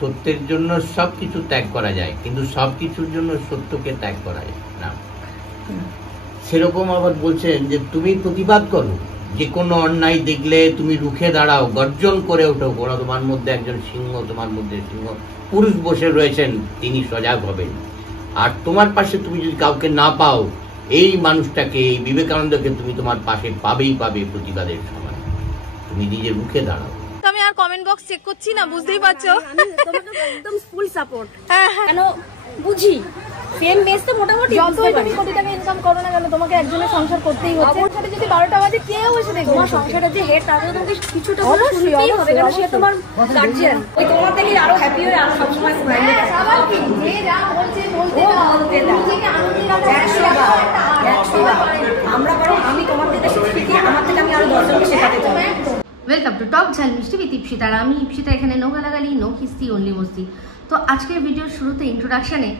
সত্যের জন্য সবকিছু ত্যাগ করা যায়, কিন্তু সবকিছুর জন্য সত্যকে ত্যাগ করা যায় না। সেরকম আবার বলছেন যে তুমি প্রতিবাদ করো, যে কোনো অন্যায় দেখলে তুমি রুখে দাঁড়াও, গর্জন করে ওঠো, ওরা তোমার মধ্যে একজন সিংহ, তোমার মধ্যে সিংহ পুরুষ বসে রয়েছেন, তিনি সজাগ হবেন। আর তোমার পাশে তুমি যদি কাউকে না পাও, এই মানুষটাকে, এই বিবেকানন্দকে তুমি তোমার পাশে পাবেই পাবে প্রতিবাদের সময়। তুমি নিজে রুখে দাঁড়াও। আমি আর কমেন্ট বক্স চেক করছি না, বুঝতেই পারছো। একদম ফুল সাপোর্ট। কেন বুঝি সেম মেস তো মোটামুটি যতই তুমি কোটি টাকা ইনকাম করো না কেন, তোমাকে একজনের সংসার করতেই হচ্ছে। আমার সাথে যদি 12টা বাজে কেউ এসে দেখবে, তোমার সংসারের যে হেড তাকে তোমাকে কিছুটা শুনতেই হবে, কারণ সে তোমার গার্জিয়ান। ওই তোমার থেকে আরো হ্যাপি হয়ে আরো সবসময় স্মাইলি থাকে। স্বাভাবিক, যে যা বলছে বলতে দাও, নিজেকে আনন্দে আমরা বরং আমি তোমার থেকে শিখি, আমার থেকে আমি আরো 10 জনকে শেখাতে চাই। ওয়েলকাম টু টক ঝাল মিষ্টি উইথ ইপসিতা। আমি ইপসিতা, এখানে নো গালাগালি, নো কিস্তি, অনলি মস্তি। তো আজকের ভিডিওর শুরুতে ইন্ট্রোডাকশানে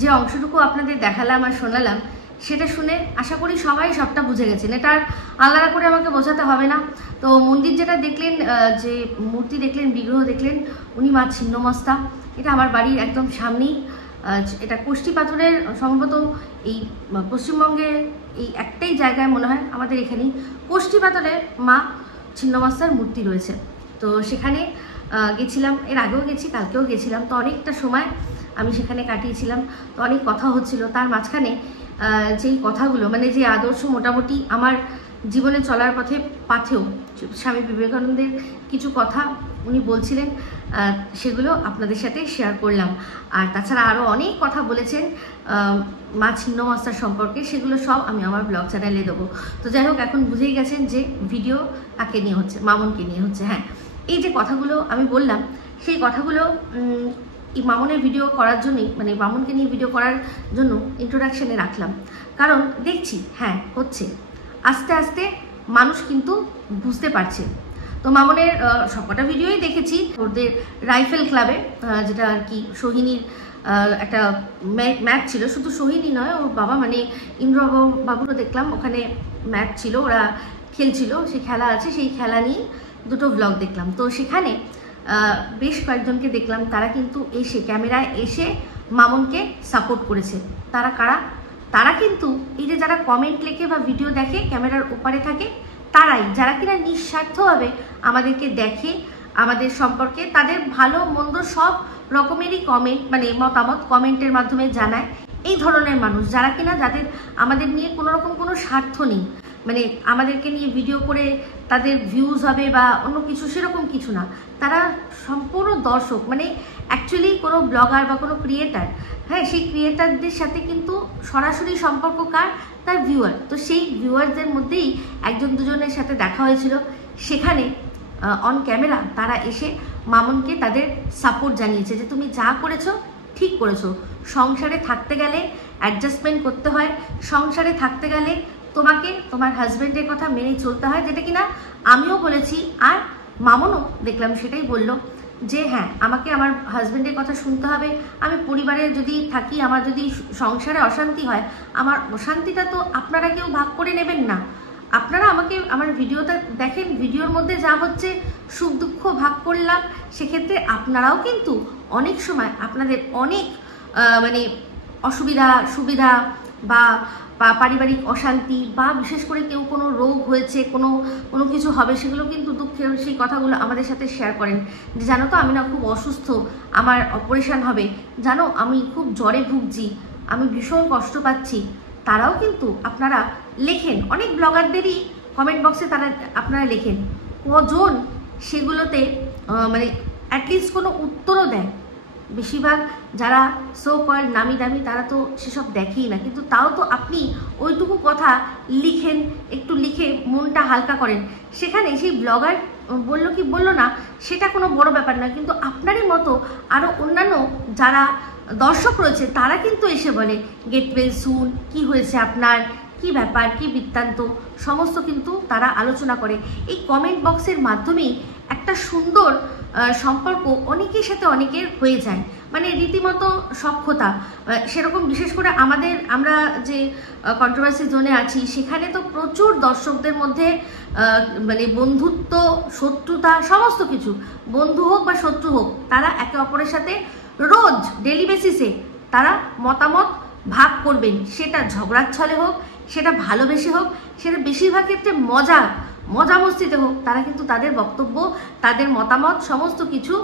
যে অংশটুকু আপনাদের দেখালাম আর শোনালাম, সেটা শুনে আশা করি সবাই সবটা বুঝে গেছেন। এটা আর আলাদা করে আমাকে বোঝাতে হবে না। তো মন্দির যেটা দেখলেন, যে মূর্তি দেখলেন, বিগ্রহ দেখলেন, উনি মা ছিন্নমস্তা। এটা আমার বাড়ির একদম সামনেই। এটা কোষ্ঠী পাথরের সম্ভবত এই পশ্চিমবঙ্গের এই একটাই জায়গায় মনে হয় আমাদের এখানেই কোষ্ঠী পাথরের মা ছিন্নমস্তার মূর্তি রয়েছে। তো সেখানে গেছিলাম, এর আগেও গেছি, কালকেও গেছিলাম। তো অনেকটা সময় আমি সেখানে কাটিয়েছিলাম। তো অনেক কথা হচ্ছিল, তার মাঝখানে যেই কথাগুলো, মানে যে আদর্শ মোটামুটি আমার জীবনে চলার পাথেও স্বামী বিবেকানন্দের কিছু কথা উনি বলছিলেন, সেগুলো আপনাদের সাথে শেয়ার করলাম। আর তাছাড়া আরও অনেক কথা বলেছেন মা ছিন্নমস্তার সম্পর্কে, সেগুলো সব আমি আমার ব্লগ চ্যানেলে দেবো। তো যাই হোক, এখন বুঝেই গেছেন যে ভিডিও কাকে নিয়ে হচ্ছে, মামনকে নিয়ে হচ্ছে। হ্যাঁ, এই যে কথাগুলো আমি বললাম, সেই কথাগুলো এই মামনের ভিডিও করার জন্যই, মানে মামনকে নিয়ে ভিডিও করার জন্য ইন্ট্রোডাকশানে রাখলাম। কারণ দেখছি হ্যাঁ হচ্ছে, আস্তে আস্তে মানুষ কিন্তু বুঝতে পারছে। তো মামনের সবকটা ভিডিওই দেখেছি। ওদের রাইফেল ক্লাবে, যেটা আর কি সোহিনীর একটা ম্যাচ ছিল, শুধু সোহিনী নয়, ওর বাবা মানে ইন্দ্রবাবুরও দেখলাম ওখানে ম্যাচ ছিল, ওরা খেলছিল, সেই খেলা আছে, সেই খেলা নিয়ে দুটো ব্লগ দেখলাম। তো সেখানে বেশ কয়েকজনকে দেখলাম, তারা কিন্তু এসে ক্যামেরায় এসে মামনকে সাপোর্ট করেছে। তারা কারা? তারা কিন্তু এই যে যারা কমেন্ট লেখে বা ভিডিও দেখে, ক্যামেরার ওপারে থাকে, তারাই, যারা কিনা নিঃস্বার্থভাবে আমাদেরকে দেখে, আমাদের সম্পর্কে তাদের ভালো মন্দ সব রকমেরই কমেন্ট, মানে মতামত কমেন্টের মাধ্যমে জানায়। এই ধরনের মানুষ যারা কিনা, যাদের আমাদের নিয়ে কোনো রকম কোনো স্বার্থ নেই, মানে আমাদেরকে নিয়ে ভিডিও করে তাদের ভিউজ হবে বা অন্য কিছু, সেরকম কিছু না। তারা সম্পূর্ণ দর্শক, মানে অ্যাকচুয়ালি কোনো ব্লগার বা কোনো ক্রিয়েটার, হ্যাঁ, সেই ক্রিয়েটারদের সাথে কিন্তু সরাসরি সম্পর্ক কার? তার ভিউয়ার। তো সেই ভিউয়ারদের মধ্যেই একজন দুজনের সাথে দেখা হয়েছিল। সেখানে অন ক্যামেরা তারা এসে মামনকে তাদের সাপোর্ট জানিয়েছে যে তুমি যা করেছো ঠিক করেছো। সংসারে থাকতে গেলে অ্যাডজাস্টমেন্ট করতে হয়, সংসারে থাকতে গেলে তোমাকে তোমার হাজব্যান্ডের কথা মেনে চলতে হয়, যেটা কিনা আমিও বলেছি। আর মামনও দেখলাম সেটাই বলল যে হ্যাঁ, আমাকে আমার হাজব্যান্ডের কথা শুনতে হবে। আমি পরিবারে যদি থাকি, আমার যদি সংসারে অশান্তি হয়, আমার অশান্তিটা তো আপনারা কেউ ভাগ করে নেবেন না। আপনারা আমাকে আমার ভিডিওটা দেখেন, ভিডিওর মধ্যে যা হচ্ছে সুখ দুঃখ ভাগ করলাম, সেক্ষেত্রে আপনারাও কিন্তু অনেক সময় আপনাদের অনেক মানে অসুবিধা সুবিধা বা পারিবারিক অশান্তি, বা বিশেষ করে কেউ কোনো রোগ হয়েছে, কোনো কিছু হবে, সেগুলো কিন্তু দুঃখের সেই কথাগুলো আমাদের সাথে শেয়ার করেন যে জানো তো আমি না খুব অসুস্থ, আমার অপারেশন হবে, জানো আমি খুব জ্বরে ভুগছি, আমি ভীষণ কষ্ট পাচ্ছি। তারাও কিন্তু আপনারা লেখেন, অনেক ব্লগারদেরই কমেন্ট বক্সে আপনারা লেখেন। কজন সেগুলোতে মানে অ্যাটলিস্ট কোনো উত্তরও দেয়? বেশিরভাগ যারা সো কল নামি দামি, তারা তো সেসব দেখেই না। কিন্তু তাও তো আপনি ওইটুকু কথা লিখেন, একটু লিখে মনটা হালকা করেন। সেখানে সেই ব্লগার বললো কি বললো না, সেটা কোনো বড় ব্যাপার না, কিন্তু আপনারই মতো আরও অন্যান্য যারা দর্শক রয়েছে, তারা কিন্তু এসে বলে গেট ওয়েল সুন, কী হয়েছে আপনার, কি ব্যাপার, কি বৃত্তান্ত, সমস্ত কিন্তু তারা আলোচনা করে। এই কমেন্ট বক্সের মাধ্যমেই একটা সুন্দর সম্পর্ক অনেকের সাথে অনেকের হয়ে যায়, মানে রীতিমতো সখ্যতা। সেরকম বিশেষ করে আমরা যে কন্ট্রোভার্সি জোনে আছি, সেখানে তো প্রচুর দর্শকদের মধ্যে মানে বন্ধুত্ব, শত্রুতা, সমস্ত কিছু, বন্ধু হোক বা শত্রু হোক, তারা একে অপরের সাথে রোজ ডেলি বেসিসে তারা মতামত ভাগ করবেন। সেটা ঝগড়ার ছলে হোক, সেটা ভালোবেসে হোক, সেটা বেশিরভাগ ক্ষেত্রে মজা মস্তিতে হোক, তারা কিন্তু তাদের বক্তব্য, তাদের মতামত সমস্ত কিছু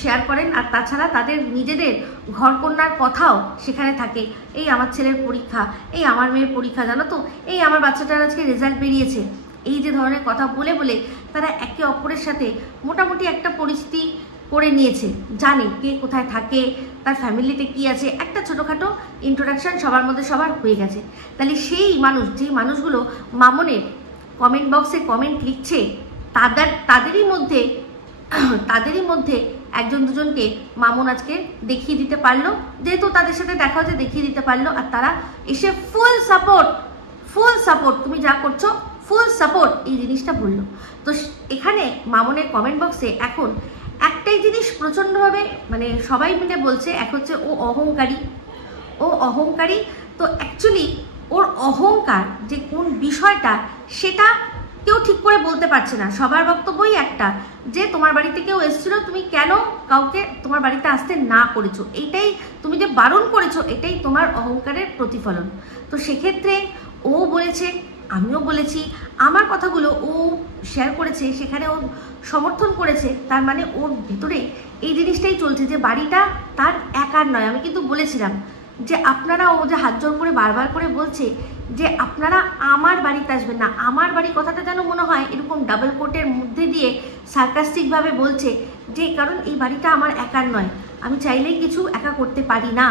শেয়ার করেন। আর তাছাড়া তাদের নিজেদের ঘরকন্যার কথাও সেখানে থাকে। এই আমার ছেলের পরীক্ষা, এই আমার মেয়ের পরীক্ষা, জানো তো, এই আমার বাচ্চাটার আজকে রেজাল্ট বেরিয়েছে, এই যে ধরনের কথা বলে বলে তারা একে অপরের সাথে মোটামুটি একটা পরিস্থিতি করে নিয়েছে, জানে কে কোথায় থাকে, তার ফ্যামিলিতে কি আছে, একটা ছোটোখাটো ইন্ট্রোডাকশান সবার মধ্যে সবার হয়ে গেছে। তাহলে সেই মানুষ, যেই মানুষগুলো মামনের কমেন্ট বক্সে কমেন্ট লিখছে, তাদেরই মধ্যে একজন দুজনকে মামন আজকে দেখিয়ে দিতে পারলো, যেহেতু তাদের সাথে দেখা হচ্ছে দেখিয়ে দিতে পারলো। আর তারা এসে ফুল সাপোর্ট, তুমি যা করছো ফুল সাপোর্ট, এই জিনিসটা বললো। তো এখানে মামনের কমেন্ট বক্সে এখন একটাই জিনিস প্রচণ্ডভাবে মানে সবাই মিলে বলছে, এক হচ্ছে ও অহংকারী। তো অ্যাকচুয়ালি ওর অহংকার যে কোন বিষয়টা সেটা কেউ ঠিক করে বলতে পারছে না। সবার বক্তব্যই একটা, যে তোমার বাড়িতে কেউ এসেছিল, তুমি কেন কাউকে তোমার বাড়িতে আসতে না করেছো, এইটাই তুমি যে বারণ করেছো, এটাই তোমার অহংকারের প্রতিফলন। তো সেক্ষেত্রে ও বলেছে, আমিও বলেছি, আমার কথাগুলো ও শেয়ার করেছে, সেখানে ও সমর্থন করেছে, তার মানে ওর ভিতরে এই জিনিসটাই চলছে যে বাড়িটা তার একার নয়। আমি কিন্তু বলেছিলাম যে আপনারা, ও যে হাত জোর করে বারবার করে বলছে যে আপনারা আমার বাড়িতে আসবেন না, আমার বাড়ি কথাটা যেন মনে হয় এরকম ডাবল কোটের মধ্যে দিয়ে সার্কাস্টিকভাবে বলছে, যে কারণ এই বাড়িটা আমার একার নয়, আমি চাইলেই কিছু একা করতে পারি না।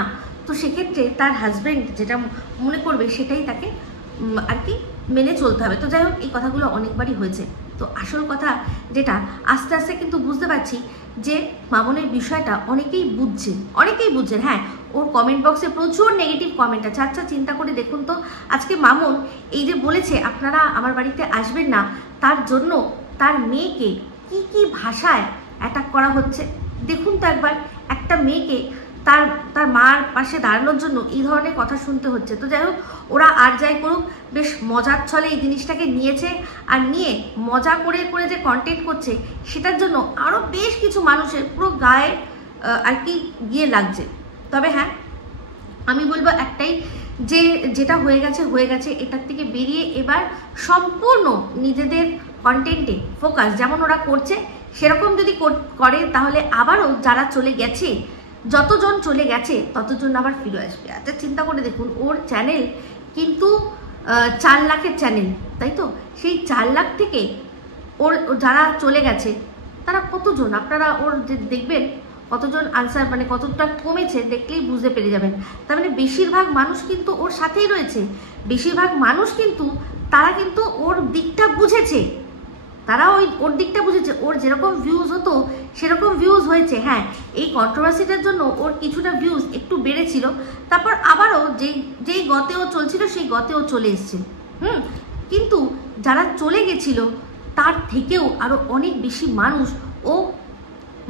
তো সেক্ষেত্রে তার হাজব্যান্ড যেটা মনে করবে সেটাই তাকে আর কি মেনে চলতে হবে। তো যাই হোক, এই কথাগুলো অনেকবারই হয়েছে। তো আসল কথা যেটা, আস্তে আস্তে কিন্তু বুঝতে পারছি যে মামনের বিষয়টা অনেকেই বুঝছেন। হ্যাঁ, ওর কমেন্ট বক্সে প্রচুর নেগেটিভ কমেন্ট আছে। আচ্ছা চিন্তা করে দেখুন তো, আজকে মামন এই যে বলেছে আপনারা আমার বাড়িতে আসবেন না, তার জন্য তার মেয়েকে কি ভাষায় অ্যাটাক করা হচ্ছে দেখুন তো একবার। একটা মেয়েকে তার মার পাশে দাঁড়ানোর জন্য এই ধরনের কথা শুনতে হচ্ছে। তো যাই হোক, ওরা আর যাই করুক, বেশ মজার ছলে এই জিনিসটাকে নিয়েছে, আর নিয়ে মজা করে যে কন্টেন্ট করছে, সেটার জন্য আরও বেশ কিছু মানুষের পুরো গায়ে আর কি গিয়ে লাগছে। তবে হ্যাঁ, আমি বলবো একটাই, যে যেটা হয়ে গেছে, এটার থেকে বেরিয়ে এবার সম্পূর্ণ নিজেদের কন্টেন্টে ফোকাস, যেমন ওরা করছে সেরকম যদি করে, তাহলে আবারও যারা চলে গেছে, যতজন চলে গেছে ততজন আবার ফিরে আসবে। আচ্ছা চিন্তা করে দেখুন, ওর চ্যানেল কিন্তু 4 লাখের চ্যানেল, তাই তো? সেই 4 লাখ থেকে ওর যারা চলে গেছে তারা কতজন, আপনারা ওর যে দেখবেন কতজন আনসার, মানে কতটা কমেছে দেখলেই বুঝতে পেরে যাবেন। তার মানে বেশিরভাগ মানুষ কিন্তু ওর সাথেই রয়েছে, বেশিরভাগ মানুষ কিন্তু তারা কিন্তু ওর দিকটা বুঝেছে, ওর দিকটা বুঝেছে। ওর যেরকম ভিউজ হতো সেরকম ভিউজ হয়েছে। হ্যাঁ, এই কন্ট্রোভার্সিটার জন্য ওর কিছুটা ভিউজ একটু বেড়েছিল, তারপর আবারও যেই গতেও চলছিল সেই গতেও চলে এসছে। কিন্তু যারা চলে গেছিল তার থেকেও আরও অনেক বেশি মানুষ ও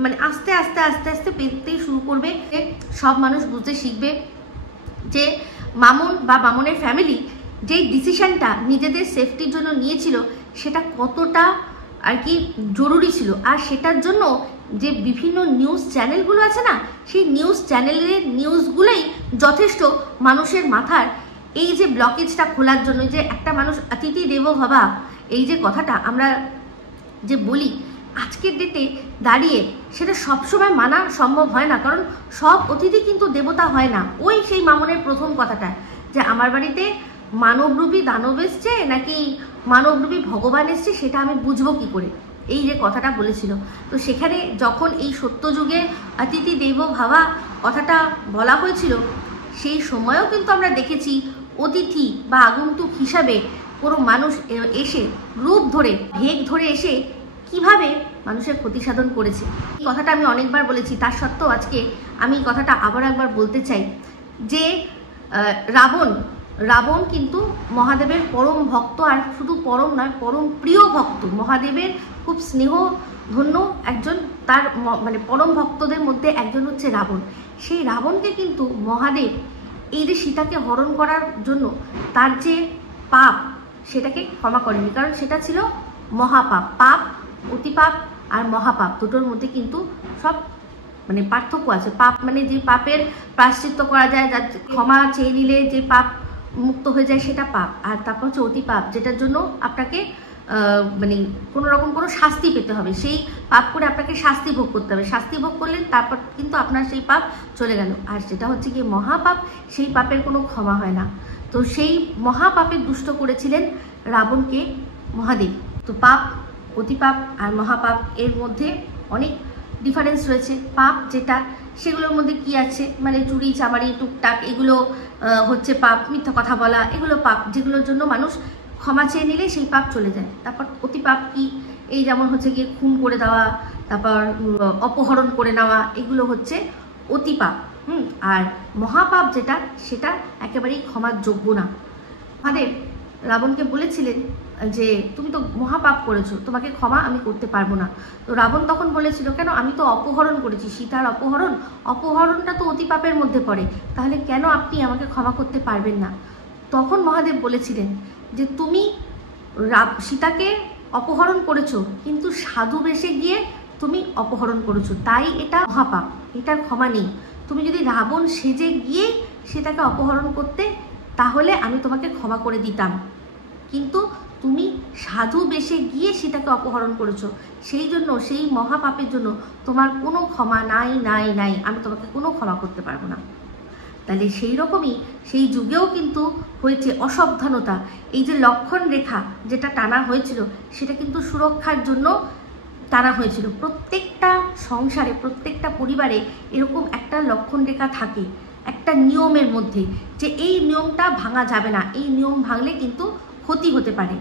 মানে আস্তে আস্তে পেতেই শুরু করবে। সব মানুষ বুঝতে শিখবে যে মামুন বা মামুনের ফ্যামিলি যেই ডিসিশনটা নিজেদের সেফটির জন্য নিয়েছিল সেটা কতটা আর কি জরুরি ছিল। আর সেটার জন্য যে বিভিন্ন নিউজ চ্যানেলগুলো আছে না, সেই নিউজ চ্যানেলের নিউজগুলোই যথেষ্ট মানুষের মাথার এই যে ব্লকেজটা খোলার জন্য। যে একটা মানুষ অতিথি দেবো ভাবা, এই যে কথাটা আমরা যে বলি আজকের ডেটে দাঁড়িয়ে, সেটা সবসময় মানা সম্ভব হয় না, কারণ সব অতিথি কিন্তু দেবতা হয় না। ওই সেই মামনের প্রথম কথাটা, যে আমার বাড়িতে মানবরূপী দানব এসছে নাকি মানবরূপী ভগবান এসছে, সেটা আমি বুঝবো কি করে, এই যে কথাটা বলেছিল। তো সেখানে যখন এই সত্যযুগে অতিথি দেব ভাবা কথাটা বলা হয়েছিল, সেই সময়ও কিন্তু আমরা দেখেছি অতিথি বা আগন্তুক হিসাবে কোনো মানুষ এসে রূপ ধরে ভেগ ধরে এসে কিভাবে মানুষের ক্ষতি সাধন করেছে। এই কথাটা আমি অনেকবার বলেছি, তার সত্ত্বেও আজকে আমি এই কথাটা আবার একবার বলতে চাই যে রাবণ কিন্তু মহাদেবের পরম ভক্ত, আর শুধু পরম নয়, পরম প্রিয় ভক্ত, মহাদেবের খুব স্নেহ ধন্য একজন, তার মানে পরম ভক্তদের মধ্যে একজন হচ্ছে রাবণ। সেই রাবণকে কিন্তু মহাদেব এই যে সীতাকে হরণ করার জন্য তার যে পাপ, সেটাকে ক্ষমা করেনি, কারণ সেটা ছিল মহাপাপ। পাপ, অতিপাপ আর মহাপাপ দুটোর মধ্যে কিন্তু সব মানে পার্থক্য আছে। পাপ মানে যে পাপের প্রায়শ্চিত্ত করা যায়, যার ক্ষমা চেয়ে নিলে যে পাপ মুক্ত হয়ে যায় সেটা পাপ, আর তারপর হচ্ছে অতি পাপ, যেটার জন্য আপনাকে মানে কোনো রকম কোনো শাস্তি পেতে হবে, সেই পাপ করে আপনাকে শাস্তি ভোগ করতে হবে। শাস্তি ভোগ করলেন তারপর কিন্তু আপনার সেই পাপ চলে গেল। আর সেটা হচ্ছে গিয়ে মহাপাপ, সেই পাপের কোনো ক্ষমা হয় না। তো সেই মহাপাপে দুষ্ট করেছিলেন রাবণকে মহাদেব। তো পাপ, অতিপাপ আর মহাপাপ এর মধ্যে অনেক ডিফারেন্স রয়েছে। পাপ যেটা, সেগুলোর মধ্যে কি আছে, মানে চুরি চামারি টুকটাক এগুলো হচ্ছে পাপ, মিথ্যা কথা বলা এগুলো পাপ, যেগুলোর জন্য মানুষ ক্ষমা চেয়ে নিলে সেই পাপ চলে যায়। তারপর অতিপাপ কি, এই যেমন হচ্ছে গিয়ে খুন করে দেওয়া, তারপর অপহরণ করে নেওয়া, এগুলো হচ্ছে অতিপাপ। আর মহাপাপ যেটা, সেটা একেবারেই ক্ষমার যোগ্য না। মহাদেব রাবণকে বলেছিলেন যে তুমি তো মহাপাপ করেছো, তোমাকে ক্ষমা আমি করতে পারবো না। তো রাবণ তখন বলেছিল, কেন, আমি তো অপহরণ করেছি, সীতার অপহরণ, অপহরণটা তো অতি পাপের মধ্যে পড়ে, তাহলে কেন আপনি আমাকে ক্ষমা করতে পারবেন না? তখন মহাদেব বলেছিলেন যে তুমি সীতাকে অপহরণ করেছো, কিন্তু সাধু বেশে গিয়ে তুমি অপহরণ করেছো, তাই এটা মহাপাপ, এটার ক্ষমা নেই। তুমি যদি রাবণ সেজে গিয়ে সীতাকে অপহরণ করতে, তাহলে আমি তোমাকে ক্ষমা করে দিতাম, কিন্তু তুমি সাধু বেশে গিয়ে সীতাকে অপহরণ করেছো, সেই জন্য সেই মহাপাপের জন্য তোমার কোনো ক্ষমা নাই নাই নাই, আমি তোমাকে কোনো ক্ষমা করতে পারবো না। তাহলে সেই রকমই সেই যুগেও কিন্তু হয়েছে অসাবধানতা। এই যে লক্ষণ রেখা যেটা টানা হয়েছিল, সেটা কিন্তু সুরক্ষার জন্য টানা হয়েছিল। প্রত্যেকটা সংসারে, প্রত্যেকটা পরিবারে এরকম একটা লক্ষণ রেখা থাকে, একটা নিয়মের মধ্যে, যে এই নিয়মটা ভাঙা যাবে না, এই নিয়ম ভাঙলে কিন্তু ক্ষতি হতে পারে।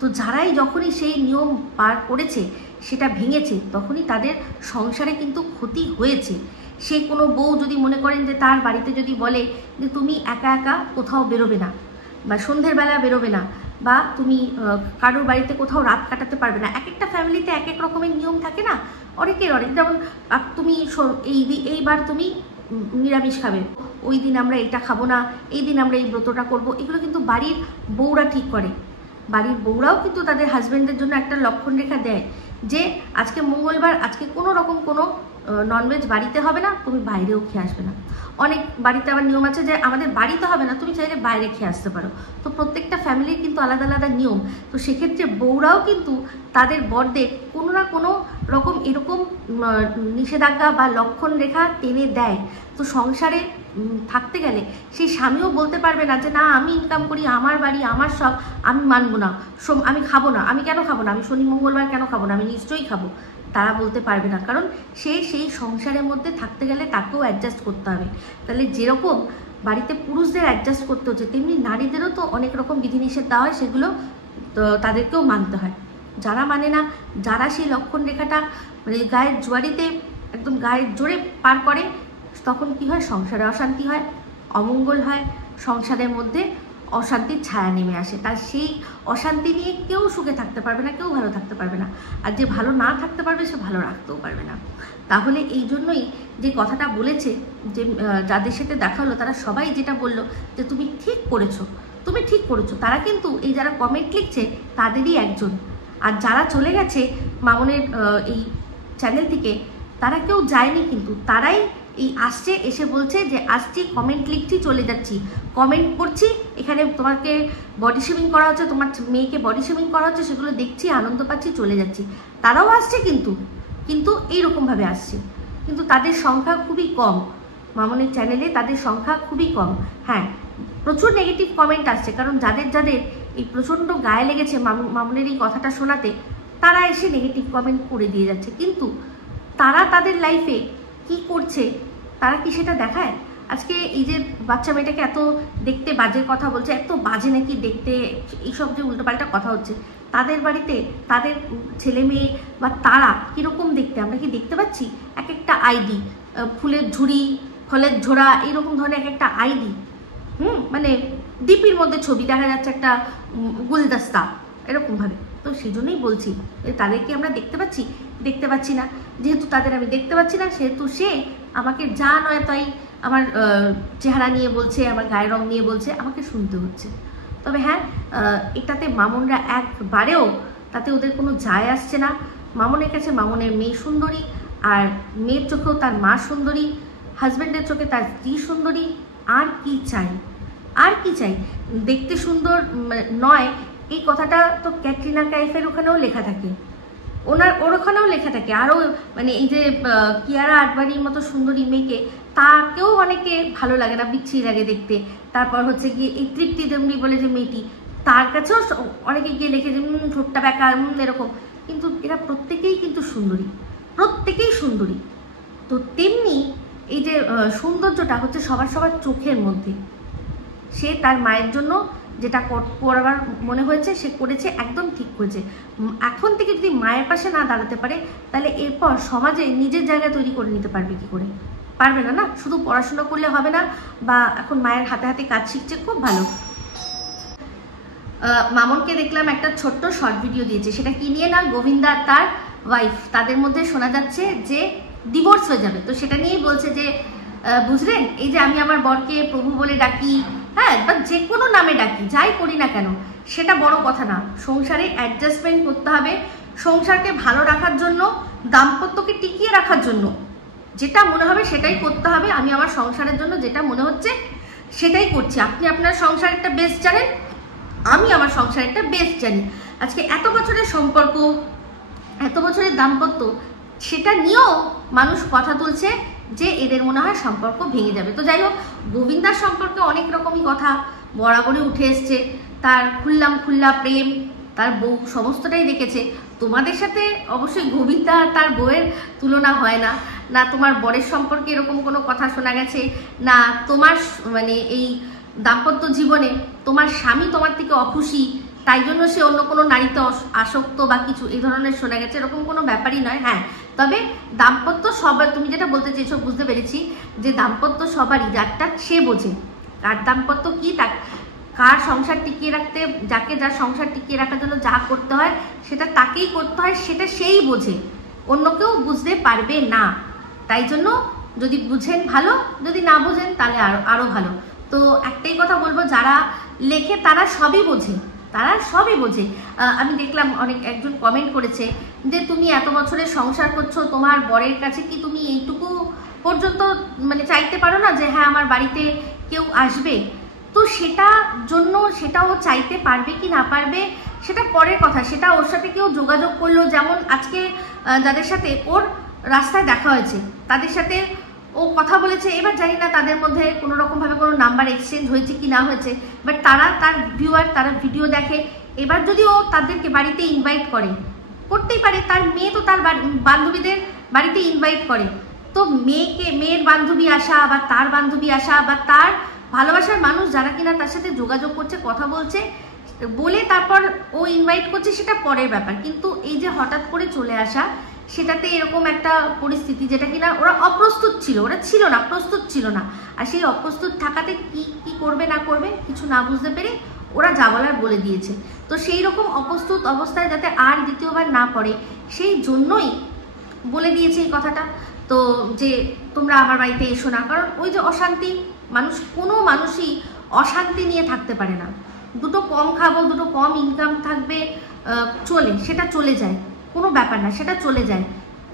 তো যারাই যখনই সেই নিয়ম পার করেছে, সেটা ভেঙেছে, তখনই তাদের সংসারে কিন্তু ক্ষতি হয়েছে। সে কোনো বউ যদি মনে করেন যে তার বাড়িতে যদি বলে যে তুমি একা একা কোথাও বেরোবে না, বা সন্ধ্যের বেলা বেরোবে না, বা তুমি কারোর বাড়িতে কোথাও রাত কাটাতে পারবে না, এক একটা ফ্যামিলিতে এক এক রকমের নিয়ম থাকে না, অনেকের অনেক। যেমন তুমি এইবার তুমি নিরামিষ খাবে, ওই দিন আমরা এটা খাবো না, এই দিন আমরা এই ব্রতটা করব, এগুলো কিন্তু বাড়ির বউরা ঠিক করে। বাড়ির বউরাও কিন্তু তাদের হাজব্যান্ডের জন্য একটা লক্ষণ রেখা দেয় যে আজকে মঙ্গলবার, আজকে কোনো রকম কোনো ননভেজ বাড়িতে হবে না, তুমি বাইরেও খেয়ে আসবে না। অনেক বাড়িতে আবার নিয়ম আছে যে আমাদের বাড়িতে হবে না, তুমি চাইলে বাইরে খেয়ে আসতে পারো। তো প্রত্যেকটা ফ্যামিলির কিন্তু আলাদা আলাদা নিয়ম। তো সেক্ষেত্রে বউরাও কিন্তু তাদের বরদের কোনো না কোনো রকম এরকম নিষেধাজ্ঞা বা লক্ষণ রেখা টেনে দেয়। তো সংসারে থাকতে গেলে সেই স্বামীও বলতে পারবে না যে না, আমি ইনকাম করি, আমার বাড়ি, আমার সব, আমি মানবো না, আমি খাবো না। আমি কেন খাবো না? আমি শনি মঙ্গলবার কেন খাবো না? আমি নিশ্চয়ই খাবো। তারা বলতে পারবে না, কারণ সেই সংসারের মধ্যে থাকতে গেলে তাকেও অ্যাডজাস্ট করতে হবে। তাহলে যেরকম বাড়িতে পুরুষদের অ্যাডজাস্ট করতে হচ্ছে, তেমনি নারীদেরও তো অনেক রকম বিধিনিষেধ দেওয়া হয়, সেগুলো তাদেরকেও মানতে হয়। যারা মানে না, যারা সেই লক্ষণ রেখাটা মানে গায়ের জোয়ারিতে একদম গায়ের জোরে পার করে, তখন কি হয়? সংসারে অশান্তি হয়, অমঙ্গল হয়, সংসারের মধ্যে অশান্তির ছায়া নেমে আসে। তার সেই অশান্তি নিয়ে কেউ সুখে থাকতে পারবে না, কেউ ভালো থাকতে পারবে না। আর যে ভালো না থাকতে পারবে, সে ভালো রাখতেও পারবে না। তাহলে এই জন্যই যে কথাটা বলেছে, যে যাদের সাথে দেখা হলো তারা সবাই যেটা বললো যে তুমি ঠিক করেছো, তুমি ঠিক করেছো, তারা কিন্তু এই যারা কমেন্ট লিখছে তাদেরই একজন। আর যারা চলে গেছে মামনের এই চ্যানেল থেকে, তারা কেউ যায়নি, কিন্তু তারাই এই আসছে, এসে বলছে যে আসছি, কমেন্ট লিখছি, চলে যাচ্ছি, কমেন্ট করছি, এখানে তোমাকে বডি শেমিং করা হচ্ছে, তোমার মেয়েকে বডি শেমিং করা হচ্ছে, সেগুলো দেখছি, আনন্দ পাচ্ছি, চলে যাচ্ছি। তারাও আসছে, কিন্তু এইরকমভাবে আসছে, কিন্তু তাদের সংখ্যা খুবই কম। মামনের চ্যানেলে তাদের সংখ্যা খুবই কম। হ্যাঁ, প্রচুর নেগেটিভ কমেন্ট আসছে, কারণ যাদের এই প্রচণ্ড গায়ে লেগেছে মামনের এই কথাটা শোনাতে, তারা এসে নেগেটিভ কমেন্ট করে দিয়ে যাচ্ছে। কিন্তু তারা তাদের লাইফে কি করছে, তারা কি সেটা দেখায়? আজকে এই যে বাচ্চা মেয়েটাকে এত দেখতে বাজে কথা বলছে, এত বাজে নাকি দেখতে, এইসব যে উল্টোপাল্টা কথা হচ্ছে, তাদের বাড়িতে তাদের ছেলে মেয়ে বা তারা কীরকম দেখতে আমরা কি দেখতে পাচ্ছি? এক একটা আইডি, ফুলের ঝুড়ি, ফলের ঝোড়া, এইরকম ধরনের এক একটা আইডি, মানে ডিপির মধ্যে ছবি দেখা যাচ্ছে, একটা গুলদস্তা, এরকমভাবে। তো সেই জন্যই বলছি, তাদেরকে আমরা দেখতে পাচ্ছি না। যেহেতু তাদের আমি দেখতে পাচ্ছি না, সেহেতু সে আমাকে যা নয় তাই আমার চেহারা নিয়ে বলছে, আমার গায়ের রং নিয়ে বলছে, আমাকে শুনতে হচ্ছে। তবে হ্যাঁ, এটাতে মামুনরা একবারেও তাতে ওদের কোনো যায় আসছে না। মামুনের কাছে মামুনের মেয়ে সুন্দরী, আর মেয়ের চোখেও তার মা সুন্দরী, হাজব্যান্ডের চোখে তার স্ত্রী সুন্দরী। আর কি চাই, আর কি চাই? দেখতে সুন্দর নয় এই কথাটা তো ক্যাটরিনা কাইফের ওখানেও লেখা থাকে, ওর ওখানেও লেখা থাকে। আরও মানে এই যে কিয়ারা আডবাণীর মতো সুন্দরী মেয়েকে তাকেও অনেকে ভালো লাগে না, বিচ্ছিরি লাগে দেখতে। তারপর হচ্ছে গিয়ে এই তৃপ্তি দেবনী বলে যে মেয়েটি, তার কাছেও অনেকে গিয়ে লিখে যে ঠোঁটটা বেঁকা এরকম, কিন্তু এরা প্রত্যেকেই কিন্তু সুন্দরী, প্রত্যেকেই সুন্দরী। তো তেমনি এই যে সৌন্দর্যটা হচ্ছে সবার সবার চোখের মধ্যে। সে তার মায়ের জন্য যেটা করবার মনে হয়েছে সে করেছে, একদম ঠিক করেছে। এখন থেকে যদি মায়ের পাশে না দাঁড়াতে পারে তাহলে এরপর সমাজে নিজের জায়গা তৈরি করে নিতে পারবে কি করে? পারবে না। না শুধু পড়াশোনা করলে হবে না, বা এখন মায়ের হাতে হাতে কাজ শিখছে, খুব ভালো। মামুনকে দেখলাম একটা ছোট্ট শর্ট ভিডিও দিয়েছে, সেটা কি নিয়ে না, গোবিন্দা তার ওয়াইফ তাদের মধ্যে শোনা যাচ্ছে যে ডিভোর্স হয়ে যাবে। তো সেটা নিয়েই বলছে যে বুঝলেন, এই যে আমি আমার বরকে প্রভু বলে ডাকি, হ্যাঁ, বা যে কোনো নামে ডাকি, যাই করি না কেন সেটা বড় কথা না। সংসারে অ্যাডজাস্টমেন্ট করতে হবে, সংসারকে ভালো রাখার জন্য, দাম্পত্যকে টিকিয়ে রাখার জন্য যেটা মনে হবে সেটাই করতে হবে। আমি আমার সংসারের জন্য যেটা মনে হচ্ছে সেটাই করছি। আপনি আপনার সংসারেরটা বেস্ট জানেন, আমি আমার সংসারেরটা বেস্ট জানি। আজকে এত বছরের সম্পর্ক, এত বছরের দাম্পত্য, সেটা নিয়েও মানুষ কথা তুলছে যে এদের মনে হয় সম্পর্ক ভেঙে যাবে। তো যাই হোক, গোবিন্দার সম্পর্কে অনেক রকমই কথা বরাবরই উঠে এসছে। তার খুল্লা প্রেম, তার বউ সমস্তটাই দেখেছে। তোমাদের সাথে অবশ্যই গোবিন্দা আর তার বউয়ের তুলনা হয় না। না তোমার বরের সম্পর্কে এরকম কোনো কথা শোনা গেছে, না তোমার মানে এই দাম্পত্য জীবনে তোমার স্বামী তোমার থেকে অখুশি, তাই জন্য সে অন্য কোনো নারীতে আসক্ত বা কিছু এই ধরনের শোনা গেছে, এরকম কোনো ব্যাপারই নয়। হ্যাঁ, তবে দাম্পত্য সবার, তুমি যেটা বলতে চেয়েছো বুঝতে পেরেছি, যে দাম্পত্য সবারই, যারটা সে বোঝে কার দাম্পত্য কি, কার সংসার টিকিয়ে রাখতে, যাকে যার সংসার টিকিয়ে রাখার জন্য যা করতে হয় সেটা তাকেই করতে হয়, সেটা সেই বোঝে, অন্য কেউ বুঝতে পারবে না। তাই জন্য যদি বুঝেন ভালো, যদি না বোঝেন তাহলে আরো ভালো। তো একটাই কথা বলবো, যারা লেখে তারা সবই বোঝে, তারা সবই বোঝে। আমি দেখলাম একজন কমেন্ট করেছে যে তুমি এত বছরের সংসার করছো, তোমার বরের কাছে কি তুমি এইটুকু পর্যন্ত মানে চাইতে পারো না যে হ্যাঁ আমার বাড়িতে কেউ আসবে? তো সেটাও চাইতে পারবে কি না পারবে সেটা পরের কথা, সেটা ওর সাথে কেউ যোগাযোগ করলো। যেমন আজকে যাদের সাথে ওর রাস্তায় দেখা হয়েছে তাদের সাথে ও কথা বলেছে, এবার জানি না তাদের মধ্যে কোনো রকমভাবে কোনো নাম্বার এক্সচেঞ্জ হয়েছে কি না হয়েছে, বাট তারা তার ভিউয়ার, তারা ভিডিও দেখে। এবার যদি ও তাদেরকে বাড়িতে ইনভাইট করতেই পারে, তার মেয়ে তো তার বান্ধবীদের বাড়িতে ইনভাইট করে, তো মেয়ের বান্ধবী আসা বা তার বান্ধবী আসা বা তার ভালোবাসার মানুষ যারা কিনা তার সাথে যোগাযোগ করছে, কথা বলছে বলে তারপর ও ইনভাইট করছে, সেটা পরের ব্যাপার। কিন্তু এই যে হঠাৎ করে চলে আসা, সেটাতে এরকম একটা পরিস্থিতি যেটা কিনা ওরা অপ্রস্তুত ছিল, ওরা ছিল না, প্রস্তুত ছিল না। আর সেই অপ্রস্তুত থাকাতে কি করবে না করবে কিছু না বুঝতে পেরে ওরা যা বলার বলে দিয়েছে। তো সেই রকম অপ্রস্তুত অবস্থায় যাতে আর দ্বিতীয়বার না পড়ে সেই জন্যই বলে দিয়েছে এই কথাটা। তো যে তোমরা আমার বাড়িতে এসো না, কারণ ওই যে অশান্তি, কোনো মানুষই অশান্তি নিয়ে থাকতে পারে না। দুটো কম খাবো, দুটো কম ইনকাম থাকবে, সেটা চলে যায়, কোনো ব্যাপার না, সেটা চলে যায়।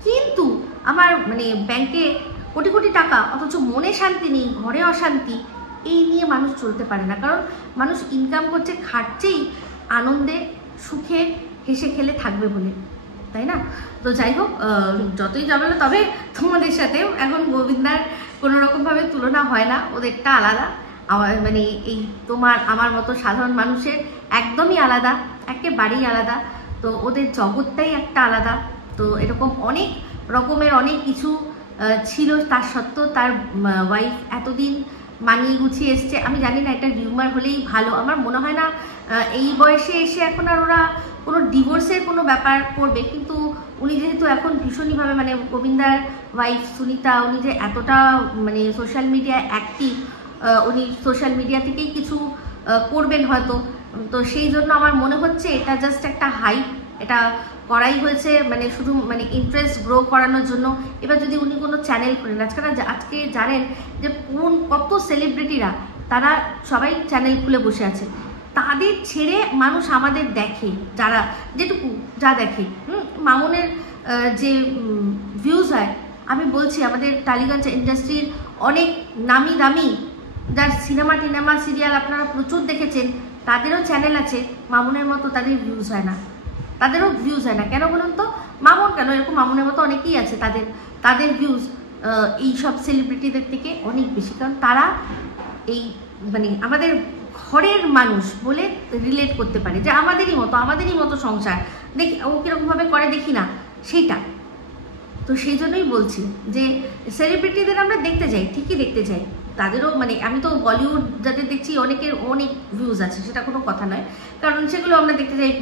কিন্তু আমার মানে ব্যাংকে কোটি কোটি টাকা অথচ মনে শান্তি নেই, ঘরে অশান্তি, এই নিয়ে মানুষ চলতে পারে না। কারণ মানুষ ইনকাম করছে, খাটছেই আনন্দে সুখে হেসে খেলে থাকবে বলে, তাই না? তো যাই হোক, যতই যাবে না, তবে তোমাদের সাথেও এখন গোবিন্দার কোনো রকমভাবে তুলনা হয় না, ওদেরটা আলাদা। মানে এই আমার মতো সাধারণ মানুষের একদমই আলাদা, একেবারেই আলাদা। তো ওদের জগৎটাই একটা আলাদা। তো এরকম অনেক রকমের অনেক কিছু ছিল, তার সত্ত্বেও তার ওয়াইফ এতদিন মানিয়ে গুছিয়ে এসছে। আমি জানি না, এটা রিউমার হলেই ভালো। আমার মনে হয় না এই বয়সে এসে এখন আর ওরা কোনো ডিভোর্সের কোনো ব্যাপার করবে। কিন্তু উনি যেহেতু এখন ভীষণইভাবে মানে গোবিন্দার ওয়াইফ সুনিতা, উনি যে এতটা মানে সোশ্যাল মিডিয়ায় অ্যাক্টিভ, উনি সোশ্যাল মিডিয়া থেকেই কিছু করবেন হয়তো। তো সেই জন্য আমার মনে হচ্ছে এটা জাস্ট একটা হাইপ, এটা করাই হয়েছে মানে শুধু মানে ইন্টারেস্ট গ্রো করানোর জন্য। এবার যদি উনি কোনো চ্যানেল করেন, আজকে জানেন যে কত সেলিব্রিটিরা তারা সবাই চ্যানেল খুলে বসে আছে, তাদের ছেড়ে মানুষ আমাদের দেখে, যারা যেটুকু যা দেখে। মামুনের যে ভিউজ হয়, আমি বলছি আমাদের টালিগঞ্জ ইন্ডাস্ট্রির অনেক নামি দামি যার সিনেমা সিরিয়াল আপনারা প্রচুর দেখেছেন, তাদেরও চ্যানেল আছে, মামুনের মতো তাদের ভিউজ হয় না, তাদেরও ভিউজ হয় না। কেন বলুন তো? মামুন কেন, এরকম মামুনের মতো অনেকেই আছে, তাদের ভিউজ এই সব সেলিব্রিটিদের থেকে অনেক বেশি, কারণ তারা এই মানে আমাদের ঘরের মানুষ বলে রিলেট করতে পারে, যে আমাদেরই মতো সংসার, দেখি ও কীরকমভাবে করে দেখি না সেইটা। তো সেই জন্যই বলছি যে সেলিব্রিটিদের আমরা দেখতে যাই, ঠিকই দেখতে যাই, তাদেরও মানে আমি তো বলিউড যাদের দেখছি অনেকের অনেক ভিউজ আছে, সেটা কোনো কথা নয়, কারণ সেগুলো আমরা দেখতে যাই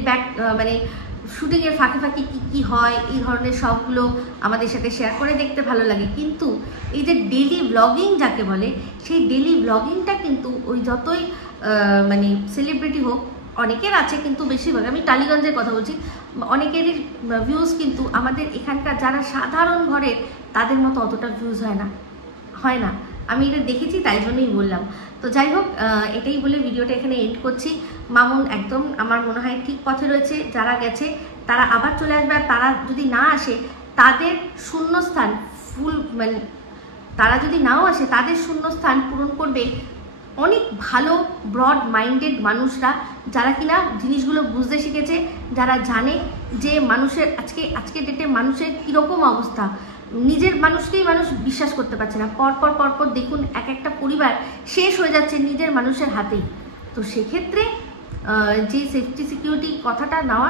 মানে শুটিংয়ের ফাঁকে কী হয় এই ধরনের সবগুলো আমাদের সাথে শেয়ার করে দেখতে ভালো লাগে। কিন্তু এই যে ডেলি ব্লগিং যাকে বলে, সেই ডেলি ব্লগিংটা কিন্তু ওই যতই মানে সেলিব্রিটি হোক, অনেকের আছে কিন্তু বেশিরভাগ, আমি টালিগঞ্জের কথা বলছি, অনেকেরই ভিউজ কিন্তু আমাদের এখানকার যারা সাধারণ ঘরের তাদের মতো অতটা ভিউজ হয় না। আমি এটা দেখেছি, তাই জন্যই বললাম। তো যাই হোক, এটাই বলে ভিডিওটা এখানে এন্ড করছি। মামুন একদম আমার মনে হয় ঠিক পথে রয়েছে, যারা গেছে তারা আবার চলে আসবে, আর তারা যদি না আসে তাদের শূন্যস্থান মানে তারা যদি নাও আসে তাদের শূন্যস্থান পূরণ করবে অনেক ভালো ব্রড মাইন্ডেড মানুষরা, যারা কিনা জিনিসগুলো বুঝতে শিখেছে, যারা জানে যে মানুষের আজকে ডেটে মানুষের কীরকম অবস্থা, নিজের মানুষকেই মানুষ বিশ্বাস করতে পারছে না, পরপর দেখুন একটা পরিবার শেষ হয়ে যাচ্ছে নিজের মানুষের হাতেই। তো সেক্ষেত্রে যে সেফটি সিকিউরিটি কথাটা নেওয়া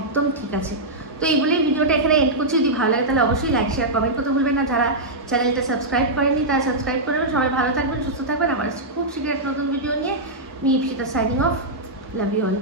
একদম ঠিক আছে। তো এই বলেই ভিডিওটা এখানে এন্ড করছি। যদি ভালো লাগে তাহলে অবশ্যই লাইক শেয়ার কমেন্ট করতে ভুলবেন না। যারা চ্যানেলটা সাবস্ক্রাইব করেননি তারা সাবস্ক্রাইব করবেন। সবাই ভালো থাকবেন, সুস্থ থাকবেন। আবার খুব শীঘ্র একটা নতুন ভিডিও নিয়ে আমি Ipsita signing off. Love you all.